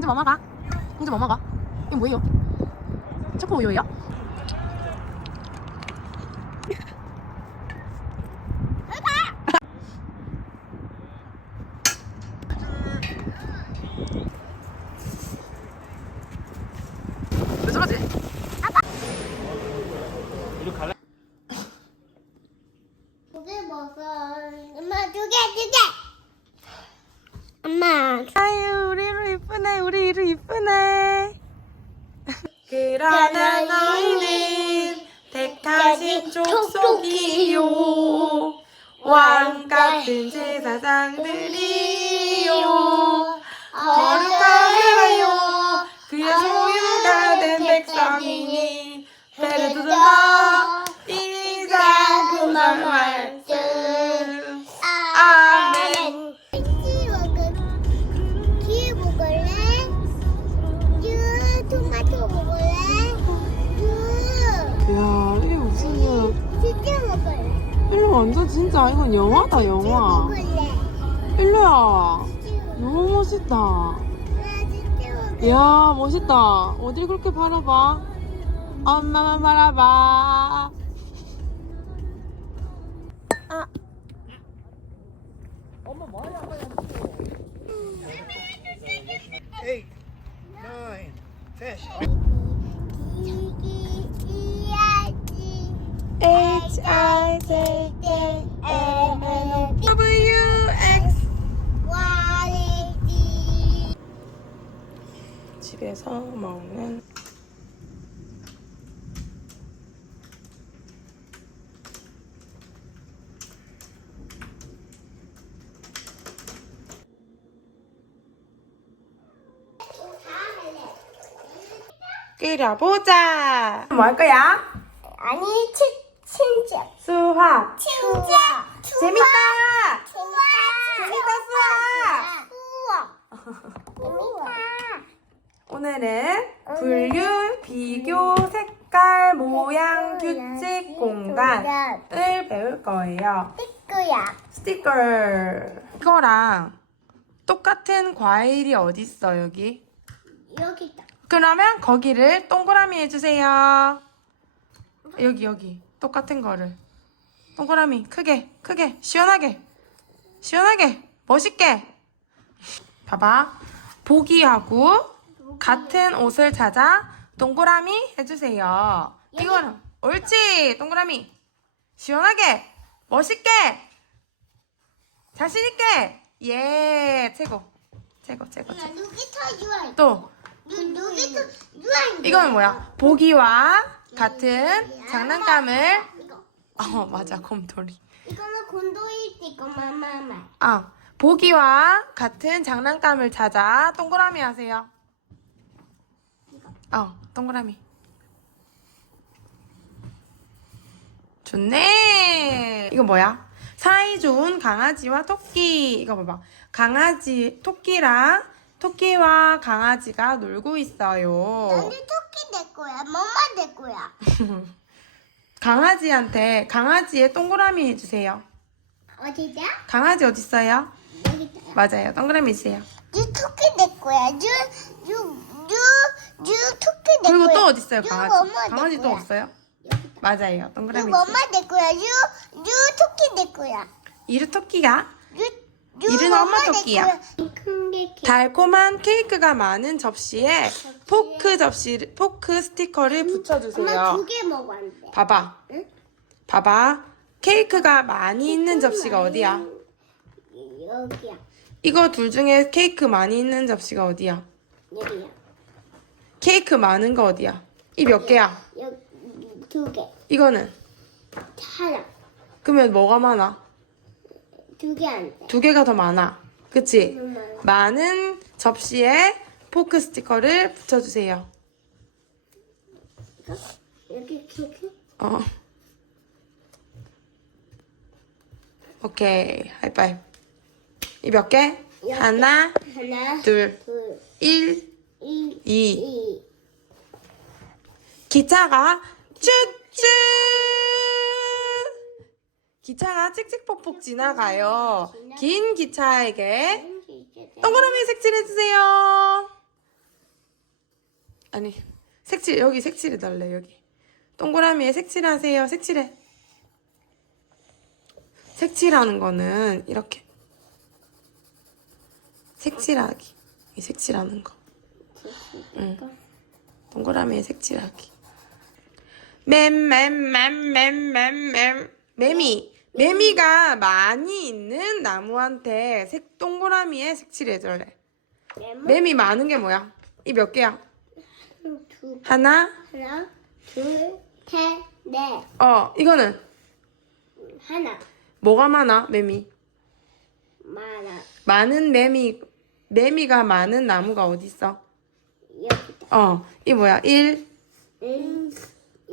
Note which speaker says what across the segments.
Speaker 1: 이제 뭐 먹어? 이제 뭐 먹어? 이거 뭐예요? 초코 우유예요? 왜 저러지?
Speaker 2: 두개 먹어. 엄마 두 개, 두 개. 엄마.
Speaker 1: 아유 우리 이루 이쁘네 우리 이루 이쁘네 그러나 너희는 택하신 족속이요. 왕 같은 제사장들이요. 거룩하게요. 그의 소유가 된 백성이니 베르드가 이 작은 말 완전 진짜 이건 영화다 영화? 일로야 너무 멋있다? 이야 멋있다 어딜 그렇게 바라봐 엄마만 바라봐 아 엄마 번에
Speaker 3: eight, nine, fish.
Speaker 1: H I J 집에서 먹는 끓여보자. 뭐 할 거야?
Speaker 2: 아니 친 친자
Speaker 1: 수학
Speaker 2: 친자
Speaker 1: 재밌다.
Speaker 2: 재밌다
Speaker 1: 수학
Speaker 2: 재밌다
Speaker 1: 오늘은 분류, 비교, 색깔, 모양, 규칙, 공간을 배울 거예요.
Speaker 2: 띠꾸야.
Speaker 1: 스티커. 이거랑 똑같은 과일이 어디 있어 여기?
Speaker 2: 여기 있다.
Speaker 1: 그러면 거기를 동그라미 해주세요. 여기 여기. 똑같은 거를. 동그라미. 크게 크게. 시원하게. 시원하게. 멋있게. 봐봐. 보기하고 같은 옷을 찾아 동그라미 해주세요. 이거는 옳지 동그라미. 시원하게 멋있게 자신 있게. 예 최고 최고 최고
Speaker 2: 누기
Speaker 1: 또.
Speaker 2: 누
Speaker 1: 이거는 뭐야? 보기와 같은 장난감을.
Speaker 2: 이거.
Speaker 1: 어 맞아 곰돌이.
Speaker 2: 이거는 곤도일 이거 마마마.
Speaker 1: 아 보기와 같은 장난감을 찾아 동그라미 하세요 어 동그라미. 좋네. 이거 뭐야? 사이 좋은 강아지와 토끼. 이거 봐봐. 강아지 토끼랑 토끼와 강아지가 놀고 있어요.
Speaker 2: 나는 토끼 내 거야? 엄마 내 거야?
Speaker 1: 강아지한테 강아지의 동그라미 해주세요.
Speaker 2: 어디다
Speaker 1: 강아지 어디 있어요?
Speaker 2: 여기 있다.
Speaker 1: 맞아요. 동그라미 해주세요.
Speaker 2: 유 토끼 내 거야. 유유유유 토끼 내
Speaker 1: 그리고
Speaker 2: 거야
Speaker 1: 또 어디 있어요?
Speaker 2: 유
Speaker 1: 강아지.
Speaker 2: 엄마 내
Speaker 1: 강아지 또
Speaker 2: 거야.
Speaker 1: 없어요?
Speaker 2: 여기 있다.
Speaker 1: 맞아요.
Speaker 2: 유
Speaker 1: 동그라미 해주세요.
Speaker 2: 엄마 내 거야 유 유 토끼 내 거야
Speaker 1: 이르 토끼가
Speaker 2: 유
Speaker 1: 이른 엄마 토끼야.
Speaker 2: 큰게
Speaker 1: 달콤한 케이크가 많은 접시에 포크 접시 포크 스티커를
Speaker 2: 엄마
Speaker 1: 붙여주세요.
Speaker 2: 두 개 먹어 안 돼.
Speaker 1: 봐봐.
Speaker 2: 응?
Speaker 1: 봐봐. 케이크가 많이 있는 접시가 어디야?
Speaker 2: 여기야
Speaker 1: 이거 둘 중에 케이크 많이 있는 접시가 어디야?
Speaker 2: 여기야
Speaker 1: 케이크 많은 거 어디야? 이 몇 개야?
Speaker 2: 여기 두개
Speaker 1: 이거는?
Speaker 2: 하나
Speaker 1: 그러면 뭐가 많아?
Speaker 2: 두 개 안 돼.
Speaker 1: 두 개가 더 많아. 그치?
Speaker 2: 너무 많아.
Speaker 1: 많은 접시에 포크 스티커를 붙여주세요.
Speaker 2: 여기 케이크
Speaker 1: 어. 오케이. 하이파이브. 이 몇 개? 하나,
Speaker 2: 하나
Speaker 1: 둘,
Speaker 2: 둘
Speaker 1: 일,
Speaker 2: 이,
Speaker 1: 이.
Speaker 2: 이.
Speaker 1: 기차가 쭈쭈! 기차가 찍찍폭폭 지나가요. 긴 기차에게 동그라미 색칠해주세요. 아니 색칠 여기 색칠해 달래 여기 동그라미에 색칠하세요 색칠해 색칠하는 거는 이렇게 색칠하기 이 색칠하는 거 응. 동그라미에 색칠하기 맴맴맴맴맴맴. 매미. 매미가 많이 있는 나무한테 색 동그라미에 색칠해 줄래. 매미 많은 게 뭐야? 이 몇 개야?
Speaker 2: 두
Speaker 1: 하나?
Speaker 2: 하나 둘셋넷.
Speaker 1: 어 이거는?
Speaker 2: 하나.
Speaker 1: 뭐가 많아 매미?
Speaker 2: 많아.
Speaker 1: 많은 매미 매미가 많은 나무가 어디 있어?
Speaker 2: 여기다.
Speaker 1: 어이 뭐야?
Speaker 2: 1일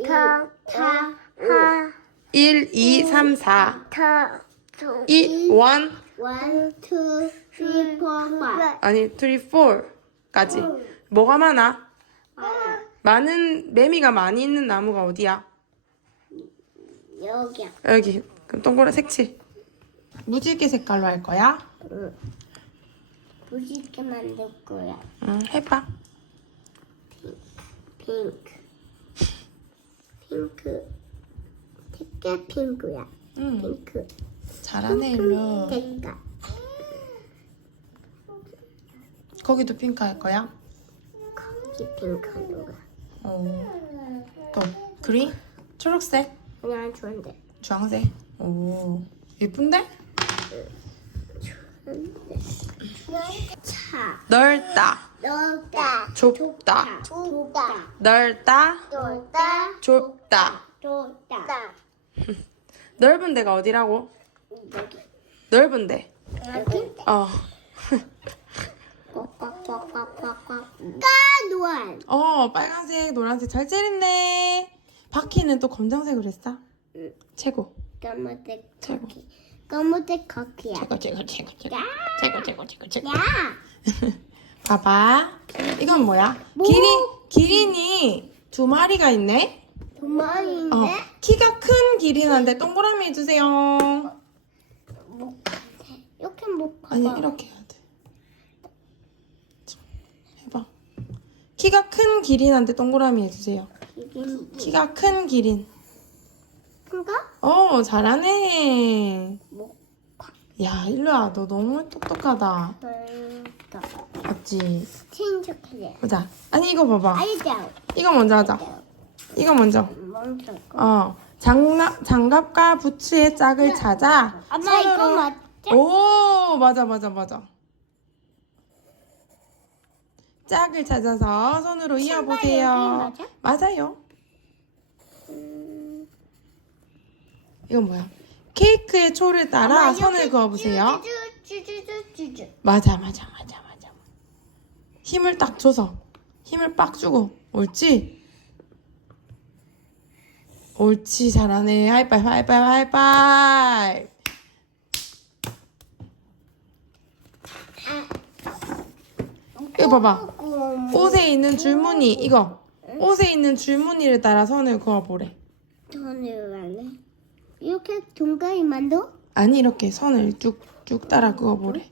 Speaker 2: 타 타 하.
Speaker 1: 1 2 3 4타2 1
Speaker 2: one two three four five
Speaker 1: 아니 3 4까지. 뭐가 많아? 많은 매미가 많이 있는 나무가 어디야?
Speaker 2: 여기야
Speaker 1: 여기. 그럼 동그라 색칠. 무지개 색깔로 할 거야?
Speaker 2: 무지개 만들 거야.
Speaker 1: 응 해봐.
Speaker 2: 핑크 핑크. 색깔 핑크야.
Speaker 1: 응.
Speaker 2: 핑크.
Speaker 1: 잘하네 일로
Speaker 2: 색깔
Speaker 1: 거기도 핑크 할 거야?
Speaker 2: 거기 핑크 하는 거야
Speaker 1: 어. 또 그린 초록색?
Speaker 2: 그냥 좋은데
Speaker 1: 주황색? 오. 예쁜데
Speaker 2: 차
Speaker 1: 넓다.
Speaker 2: 넓다.
Speaker 1: 좁다.
Speaker 2: 좁다.
Speaker 1: 넓다.
Speaker 2: 넓다.
Speaker 1: 좁다.
Speaker 2: 좁다.
Speaker 1: 넓은 데가 어디라고? 넓은
Speaker 2: 여기 꽉꽉꽉꽉꽉꽉 까노안
Speaker 1: 어, 빨간색 노란색 잘 째렸네 바퀴는 또 검정색으로 했어?
Speaker 2: 응.
Speaker 1: 최고.
Speaker 2: 까무색
Speaker 1: 최고
Speaker 2: 까무색 커키야.
Speaker 1: 최고 최고 최고
Speaker 2: 야!
Speaker 1: 최고 최고 최고 최고
Speaker 2: 야.
Speaker 1: 봐봐. 이건 뭐야?
Speaker 2: 뭐?
Speaker 1: 기린 기린이 두 마리가 있네?
Speaker 2: 두 마리인데?
Speaker 1: 어 키가 큰 기린한테 동그라미 해주세요.
Speaker 2: 못 이렇게 못
Speaker 1: 아니
Speaker 2: 가봐
Speaker 1: 이렇게 해야 돼. 자, 해봐. 키가 큰 기린한테 동그라미 해주세요.
Speaker 2: 기린
Speaker 1: 키가 큰 기린
Speaker 2: 큰가?
Speaker 1: 어 잘하네. 못야 일로야 너 너무 똑똑하다.
Speaker 2: 가니까
Speaker 1: 맞지?
Speaker 2: 친척해
Speaker 1: 보자. 아니 이거 봐봐.
Speaker 2: 알죠?
Speaker 1: 이거 먼저 하자. 이거 먼저.
Speaker 2: 먼저 거.
Speaker 1: 어. 장갑 장갑과 부츠의 짝을 찾아
Speaker 2: 엄마 이거
Speaker 1: 손으로-
Speaker 2: 맞지?
Speaker 1: 오 맞아 맞아 맞아. 짝을 찾아서 손으로 이어보세요.
Speaker 2: 여기 맞아?
Speaker 1: 맞아요 이건 뭐야? 케이크의 초를 따라 선을 그어보세요.
Speaker 2: 쭈쭈쭈쭈쭈쭈
Speaker 1: 맞아 맞아 맞아 맞아. 힘을 딱 줘서 힘을 빡 주고 옳지? 옳지 잘하네. 하이파이브 하이파이브 하이파이브. 이거 봐봐. 옷에 있는 줄무늬 이거. 옷에 있는 줄무늬를 따라 선을 그어보래.
Speaker 2: 돈을 할래? 이렇게 동그라미 만들어?
Speaker 1: 아니 이렇게 선을 쭉쭉 따라 그어보래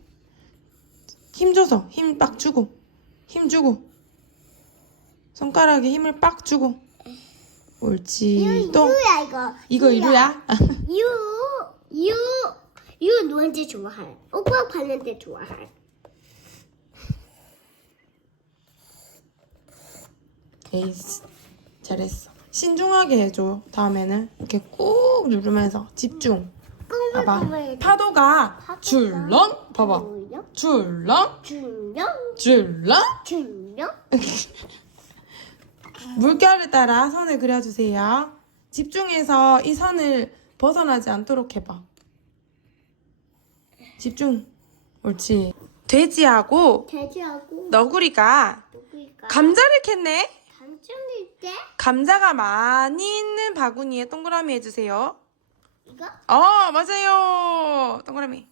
Speaker 1: 힘 줘서 힘 빡 주고 힘 주고 손가락에 힘을 빡 주고 옳지 또
Speaker 2: 유야 이거
Speaker 1: 이거 이루야?
Speaker 2: 유, 유, 유 누군지 좋아해. 오빠 봤는데 좋아해.
Speaker 1: 에이스 잘했어 신중하게 해줘 다음에는 이렇게 꾹 누르면서 집중 봐봐. 파도가 줄렁 봐봐 줄렁
Speaker 2: 줄령,
Speaker 1: 줄렁
Speaker 2: 줄령.
Speaker 1: 물결을 따라 선을 그려주세요. 집중해서 이 선을 벗어나지 않도록 해봐. 집중. 옳지. 돼지하고
Speaker 2: 돼지하고
Speaker 1: 너구리가
Speaker 2: 누구일까?
Speaker 1: 감자를 캤네.
Speaker 2: 감정일 때
Speaker 1: 감자가 많이 있는 바구니에 동그라미 해주세요.
Speaker 2: 이거
Speaker 1: 어, 맞아요. 동그라미.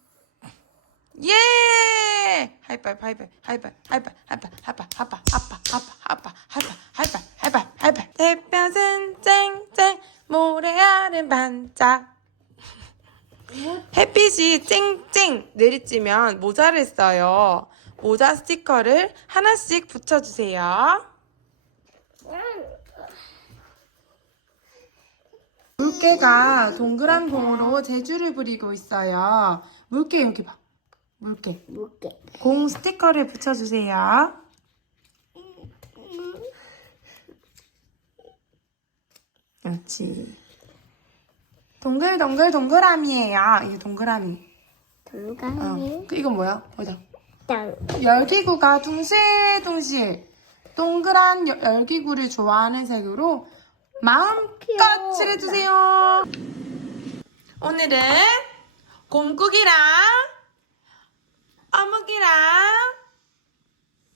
Speaker 1: 예! 하이파이브, 하이파이브, 하이파이브, 하이파이브, 하이파이브, 하이파이브, 하이파이브, 하이파이브, 하이파이브, 하이파이브, 하이파이브, 하이파이브. 햇볕은 쨍쨍, 모래알은 반짝. 햇빛이 쨍쨍 내리쬐면 모자를 써요. 모자 스티커를 하나씩 붙여주세요. 물개가 동그란 공으로 재주를 부리고 있어요. 물개 여기 봐. 물개.
Speaker 2: 물게.
Speaker 1: 공 스티커를 붙여주세요. 그렇지. 동글 동글 동그라미예요. 이게 동그라미. 어.
Speaker 2: 동강이
Speaker 1: 그 이건 뭐야? 보자.
Speaker 2: 땅.
Speaker 1: 열기구가 둥실둥실 동그란 여- 열기구를 좋아하는 색으로 마음껏
Speaker 2: 귀여워.
Speaker 1: 칠해주세요. 오늘은 곰국이랑 어묵이랑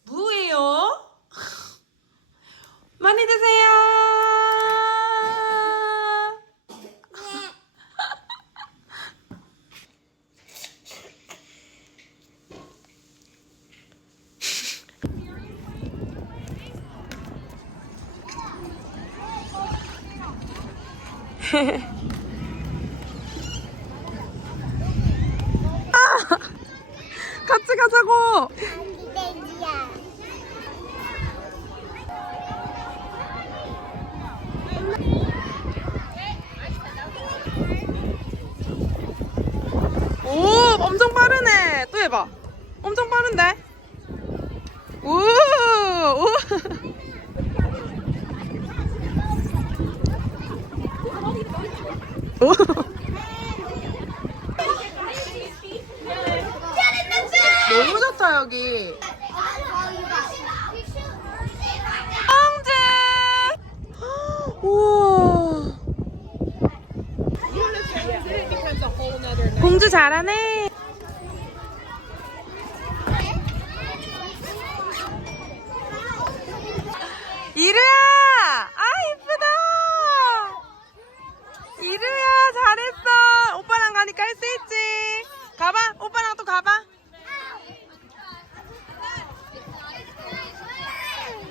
Speaker 1: 무예요. 많이 드세요. 같이 가자고. 오, 엄청 빠르네. 또 해봐. 엄청 빠른데? 오, 오. 너무 좋다, 여기. 엉제! 우와. 공주 잘하네. 이루야! 아, 이쁘다! 이루야, 잘했어! 오빠랑 가니까 할 수 있지? 가봐! 오빠랑 또 가봐!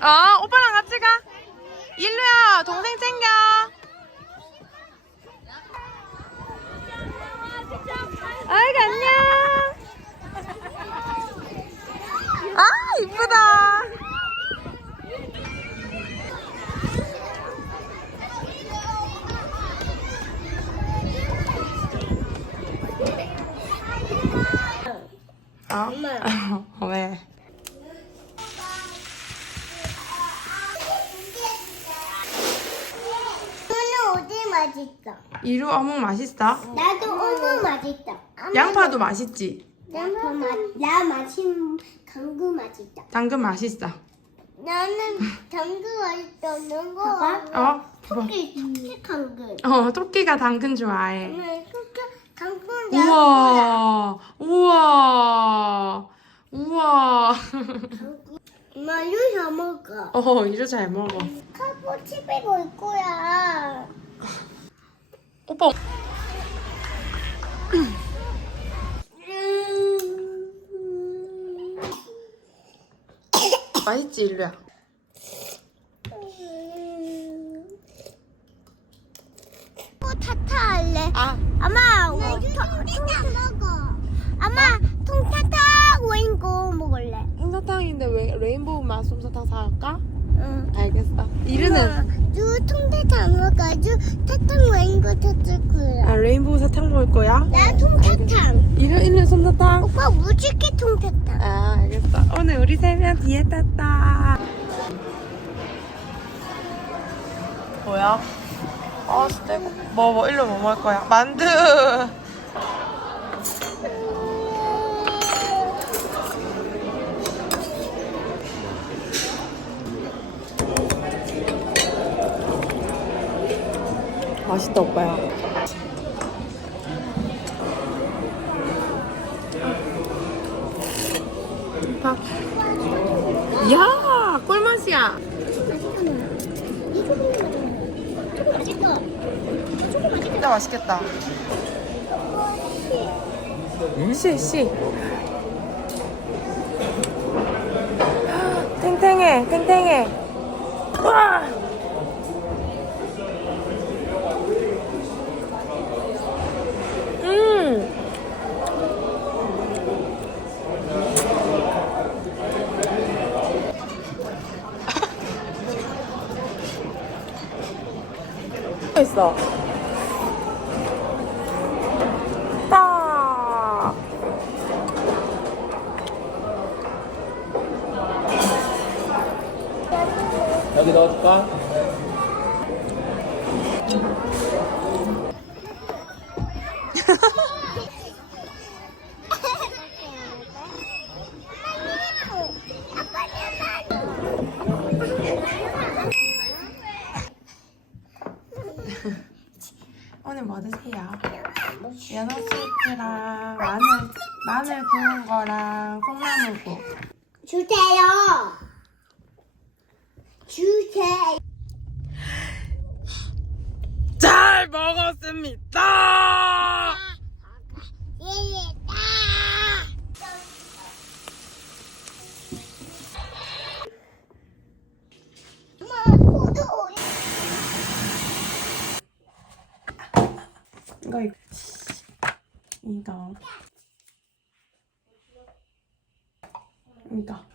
Speaker 1: 어, 오빠랑 같이 가! 일루야, 동생 챙겨! 아이고, 안녕! 아, 이쁘다! 어?
Speaker 2: 엄마.
Speaker 1: 왜?
Speaker 2: 오늘 어디 맛있어?
Speaker 1: 이루 어묵 맛있어?
Speaker 2: 나도 어묵 맛있어.
Speaker 1: 양파도 맛있지?
Speaker 2: 양파 맛. 나 맛있는 강구 맛있다.
Speaker 1: 당근 맛있어.
Speaker 2: 나는 당근 맛있어. 너무. 봐봐.
Speaker 1: 어?
Speaker 2: 토끼 토끼 당근.
Speaker 1: 어, 토끼가 당근 좋아해.
Speaker 2: 오늘 토끼 당근
Speaker 1: 우와, 우와, 우와.
Speaker 2: 엄마 이거 다 먹어.
Speaker 1: 어, 이루 잘 먹어.
Speaker 2: 카보 집에 올 거야.
Speaker 1: 오빠. 맛있지, 이루야?
Speaker 2: 또 타타 할래.
Speaker 1: 아,
Speaker 2: 아마 어, 통타타 먹어. 아마 통타타 오인고 먹을래.
Speaker 1: 솜사탕인데 왜 레인보우 맛 솜사탕 사갈까?
Speaker 2: 응.
Speaker 1: 알겠어.
Speaker 2: 통타타 안 먹어. 주 타탕 오인고 타줄 거야.
Speaker 1: 아, 레인보우 사탕 먹을 거야?
Speaker 2: 나 통타탕.
Speaker 1: 이루 이루 솜사탕.
Speaker 2: 오빠 무지개 통타탕.
Speaker 1: 아, 알겠어. 오늘 우리 세명 뒤에 탔다. 뭐야? 아, 스테고. 뭐, 뭐, 일로 뭐 먹을 거야? 만두! 맛있다, 오빠야. 밥. 이야, 꿀맛이야.
Speaker 2: 이거 조금 맛있어. 조금 맛있겠다.
Speaker 1: 진짜 맛있겠다. 씨, 씨. 탱탱해, 탱탱해. 와! 음! 있어. 딱.
Speaker 4: 여기 넣어줄까?
Speaker 1: 연어 스테이크랑 마늘 마늘 구운 거랑 콩나물국.
Speaker 2: 주세요. 주세요.
Speaker 1: 잘 먹었습니다. 이거 이거 이거 이거